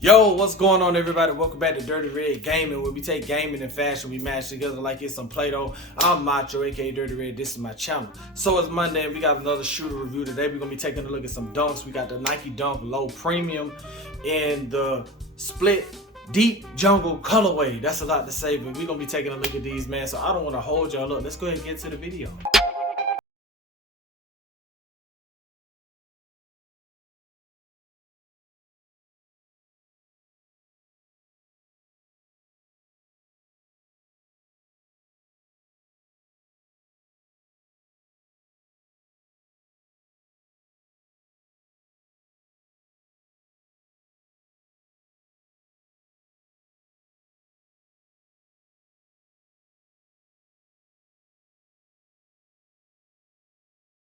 Yo, what's going on, everybody? Welcome back to Dirty Red Gaming, where we take gaming and fashion, we match together like it's some Play-Doh. I'm Macho, aka Dirty Red. This is my channel. So it's Monday, and we got another shooter review today. We're gonna be taking a look at some dunks. We got the Nike Dunk Low Premium in the split deep jungle colorway. That's a lot to say, but we're gonna be taking a look at these, man. So I don't want to hold y'all up. Let's go ahead and get to the video.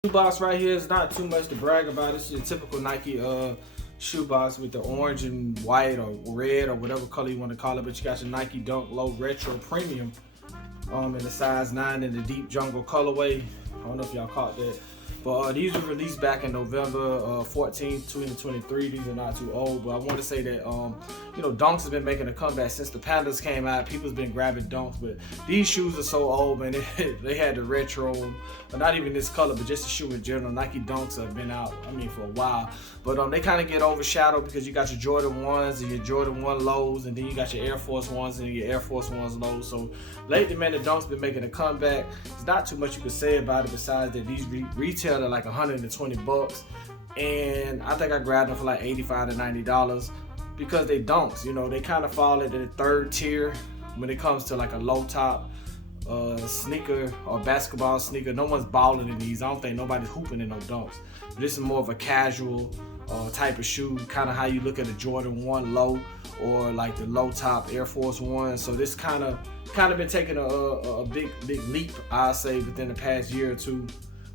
Shoebox right here is not too much to brag about. It's your typical Nike shoebox with the orange and white or red or whatever color you want to call it. But you got your Nike Dunk Low Retro Premium in the size 9 in the deep jungle colorway. I don't know if y'all caught that. But these were released back in November 14th, 2023. These are not too old, but I want to say that Dunks has been making a comeback since the Pandas came out. People's been grabbing Dunks, but these shoes are so old, man. They had the retro, but not even this color, but just the shoe in general. Nike Dunks have been out, for a while. But they kind of get overshadowed because you got your Jordan 1s and your Jordan 1 lows, and then you got your Air Force 1s and your Air Force 1s lows. So lately, man, the Dunks been making a comeback. There's not too much you can say about it besides that these retail at like $120, and I think I grabbed them for like $85 to $90 because they Dunks. They kind of fall into the third tier when it comes to like a low top sneaker or basketball sneaker. No one's balling in these. I don't think nobody's hooping in no Dunks. This is more of a casual type of shoe, kind of how you look at a Jordan 1 low or like the low top Air Force 1. So this kind of been taking a big leap, I say, within the past year or two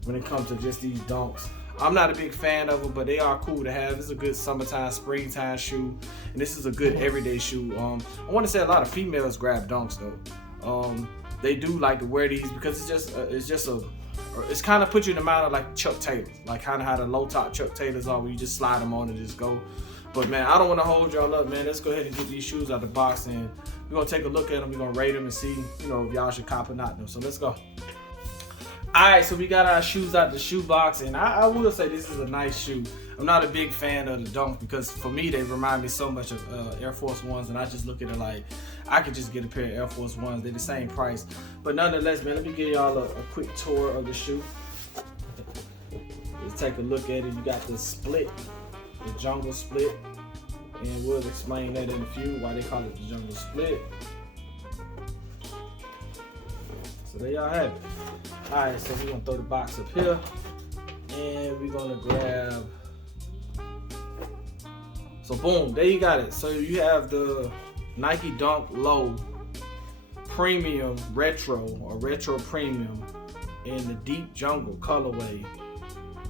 when it comes to just these Dunks. I'm not a big fan of them, but they are cool to have. It's a good summertime, springtime shoe, and this is a good everyday shoe. I want to say a lot of females grab Dunks though. They do like to wear these because it's kind of put you in the mind of like Chuck Taylors, like kind of how the low top Chuck Taylors are, where you just slide them on and just go. But man, I don't want to hold y'all up, man. Let's go ahead and get these shoes out the box, and we're gonna take a look at them. We're gonna rate them and see, if y'all should cop or not. So let's go. Alright, so we got our shoes out the shoe box, and I will say this is a nice shoe. I'm not a big fan of the Dunks because for me they remind me so much of Air Force 1s, and I just look at it like I could just get a pair of Air Force 1s. They're the same price. But nonetheless, man, let me give y'all a quick tour of the shoe. Let's take a look at it. You got the split, the jungle split, and we'll explain that in a few, why they call it the jungle split. So there y'all have it. Alright, so we're gonna throw the box up here, and we're gonna grab. So boom, there you got it. So you have the Nike Dunk Low Premium Retro or Retro Premium in the deep jungle colorway,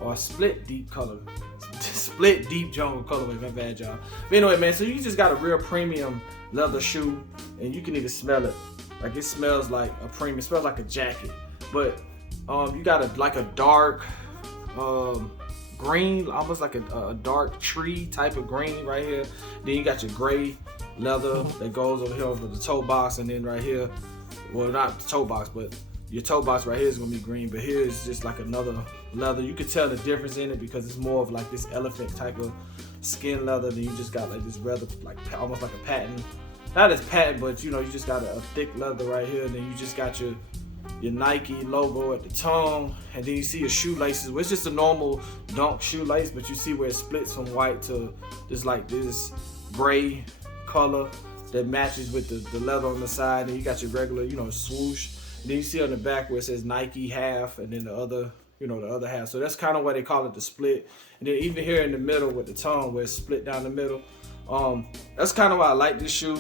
or split deep jungle colorway. My bad, y'all. But anyway, man, so you just got a real premium leather shoe, and you can even smell it. Like it smells like a premium. It smells like a jacket. But you got a dark green, almost like a dark tree type of green right here. Then you got your gray leather that goes over here over the toe box, and then right here, well, not the toe box, but your toe box right here is gonna be green. But here is just like another leather. You can tell the difference in it because it's more of like this elephant type of skin leather. Then you just got like this leather, like almost like a patent. Not as patent, but you just got a thick leather right here. And then you just got your Nike logo at the tongue, and then you see your shoelaces, which is just a normal Dunk shoelace, but you see where it splits from white to just like this gray color that matches with the leather on the side. And you got your regular, swoosh. And then you see on the back where it says Nike half, and then the other, the other half. So that's kind of why they call it the split. And then even here in the middle with the tongue where it's split down the middle, that's kind of why I like this shoe.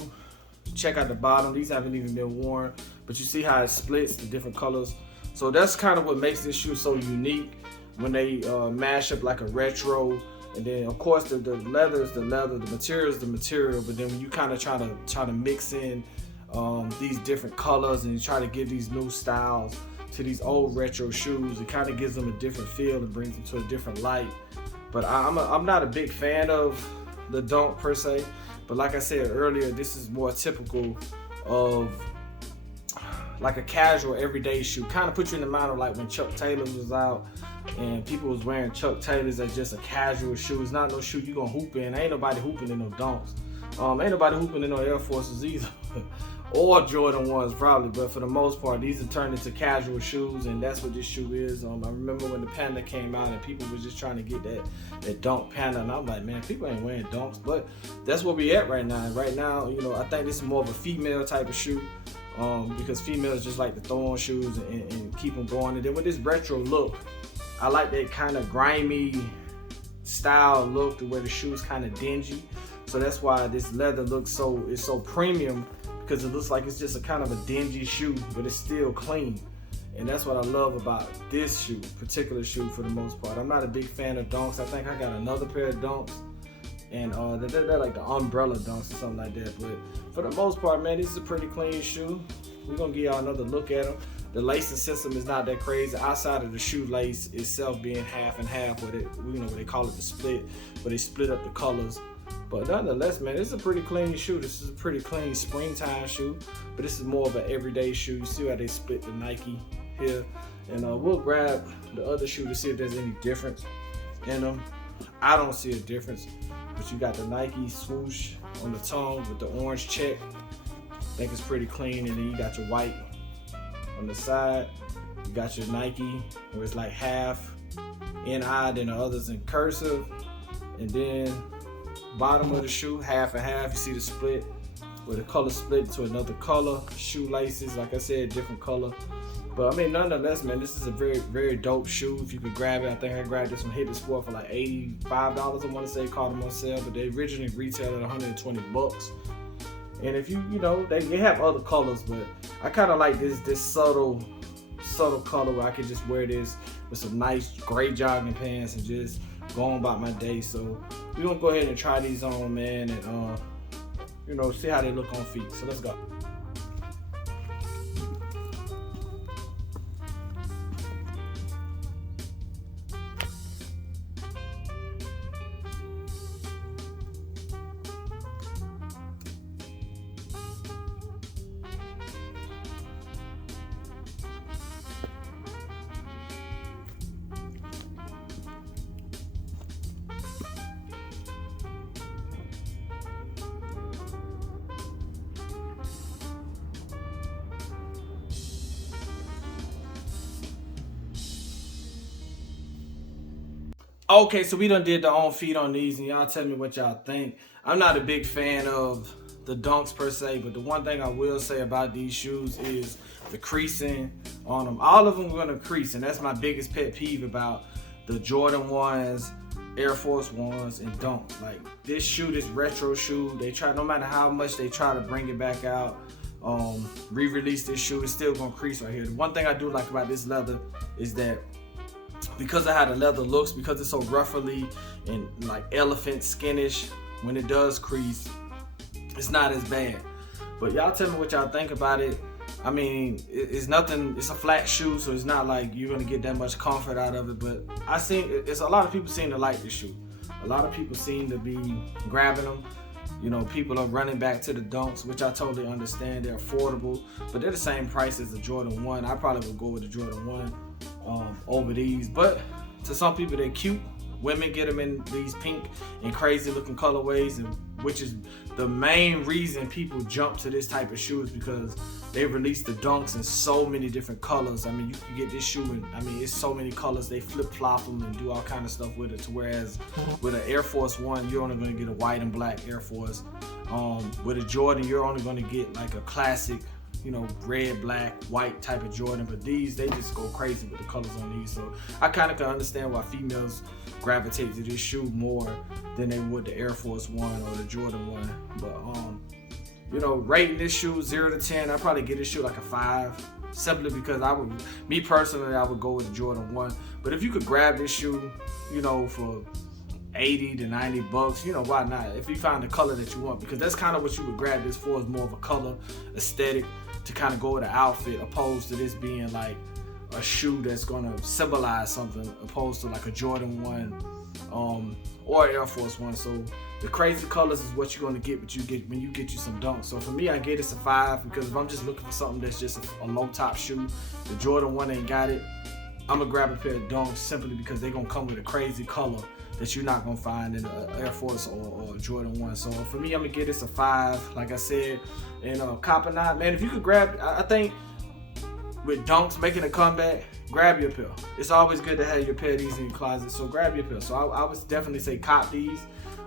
Check out the bottom. These haven't even been worn, but you see how it splits the different colors. So that's kind of what makes this shoe so unique when they mash up like a retro. And then of course the leather is the leather, the material is the material. But then when you kind of try to mix in these different colors and you try to give these new styles to these old retro shoes, it kind of gives them a different feel and brings them to a different light. But I'm not a big fan of the Dunk per se. But like I said earlier, this is more typical of like a casual everyday shoe. Kind of put you in the mind of like when Chuck Taylors was out and people was wearing Chuck Taylors as just a casual shoe. It's not no shoe you gonna hoop in. Ain't nobody hooping in no Dunks. Ain't nobody hooping in no Air Forces either. Or Jordan 1s probably, but for the most part, these are turned into casual shoes, and that's what this shoe is. I remember when the Panda came out and people were just trying to get that Dunk Panda, and I'm like, man, people ain't wearing Dunks, but that's where we at right now. Right now, you know, I think this is more of a female type of shoe, because females just like to throw on shoes and keep them going. And then with this retro look, I like that kind of grimy style look to where the shoe is kind of dingy. So that's why this leather looks so premium, because it looks like it's just a kind of a dingy shoe, but it's still clean. And that's what I love about this shoe, particular shoe for the most part. I'm not a big fan of Dunks. I think I got another pair of Dunks, and they're like the umbrella Dunks or something like that. But for the most part, man, this is a pretty clean shoe. We're gonna give y'all another look at them. The lacing system is not that crazy outside of the shoelace itself being half and half, where they call it the split, where they split up the colors. But nonetheless, man, this is a pretty clean shoe. This is a pretty clean springtime shoe, but this is more of an everyday shoe. You see how they split the Nike here, and we'll grab the other shoe to see if there's any difference in them. I don't see a difference, but you got the Nike swoosh on the tongue with the orange check. I think it's pretty clean, and then you got your white on the side. You got your Nike where it's like half NI, then the others in cursive, and then bottom of the shoe, half and half. You see the split where the color split to another color. Shoelaces, like I said, different color. But I mean, nonetheless, man, this is a very, very dope shoe. If you could grab it, I think I grabbed this one Hit the Sport for like $85. I want to say, caught them on sale, but they originally retailed at $120. And if you know, they have other colors, but I kind of like this subtle color where I can just wear this with some nice gray jogging pants and just go on about my day. So we're gonna go ahead and try these on, man, and you know, see how they look on feet. So let's go. Okay, so we done did the on feet on these, and y'all tell me what y'all think. I'm not a big fan of the Dunks per se, but the one thing I will say about these shoes is the creasing on them. All of them are gonna crease, and that's my biggest pet peeve about the Jordan 1s, Air Force 1s, and Dunks. Like this shoe, this retro shoe, they try, no matter how much they try to bring it back out, re-release this shoe, it's still gonna crease right here. The one thing I do like about this leather is that because of how the leather looks, because it's so ruffly and like elephant skinish, when it does crease, it's not as bad. But y'all tell me what y'all think about it. I mean, it's nothing, it's a flat shoe, so it's not like you're gonna get that much comfort out of it, but it's a lot of people seem to like this shoe. A lot of people seem to be grabbing them. You know, people are running back to the Dunks, which I totally understand. They're affordable, but they're the same price as the Jordan 1. I probably would go with the Jordan 1 over these, but to some people they're cute. Women get them in these pink and crazy looking colorways, and which is the main reason people jump to this type of shoes, because they released the Dunks in so many different colors. I mean, you can get this shoe in, I mean, it's so many colors. They flip-flop them and do all kind of stuff with it, to whereas with an Air Force 1, you're only going to get a white and black Air Force. With a Jordan, you're only going to get like a classic, you know, red, black, white type of Jordan. But these, they just go crazy with the colors on these. So I kind of can understand why females gravitate to this shoe more than they would the Air Force 1 or the Jordan 1. But you know, rating this shoe 0 to 10, I'd probably give this shoe like a 5, simply because me personally, I would go with the Jordan 1. But if you could grab this shoe, you know, for 80 to 90 bucks, you know, why not? If you find the color that you want, because that's kind of what you would grab this for, is more of a color aesthetic to kind of go with the outfit, opposed to this being like a shoe that's gonna symbolize something, opposed to like a Jordan 1 or Air Force One. So the crazy colors is what you're gonna get, when you get you some dunks. So for me, I get it's a 5 because if I'm just looking for something that's just a low top shoe, the Jordan 1 ain't got it. I'm gonna grab a pair of dunks simply because they're gonna come with a crazy color that you're not gonna find in an Air Force or Jordan 1. So for me, I'm gonna get this a 5, like I said. And Copper Knot, man, if you could grab, I think with dunks making a comeback, grab your pair. It's always good to have your pair of these in your closet, so grab your pair. So I would definitely say cop these.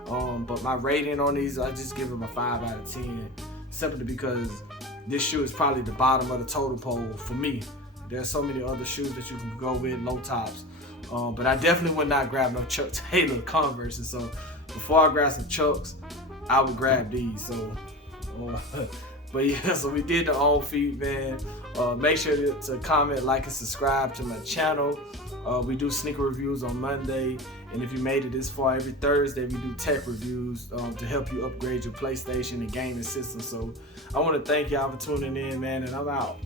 But my rating on these, I just give them a 5 out of 10, simply because this shoe is probably the bottom of the totem pole for me. There's so many other shoes that you can go with, low tops. But I definitely would not grab no Chuck Taylor Converse. And so before I grab some Chucks, I would grab these. So, but yeah, so we did the on feet, man. Make sure to comment, like, and subscribe to my channel. We do sneaker reviews on Monday. And if you made it this far, every Thursday we do tech reviews to help you upgrade your PlayStation and gaming system. So I want to thank y'all for tuning in, man, and I'm out.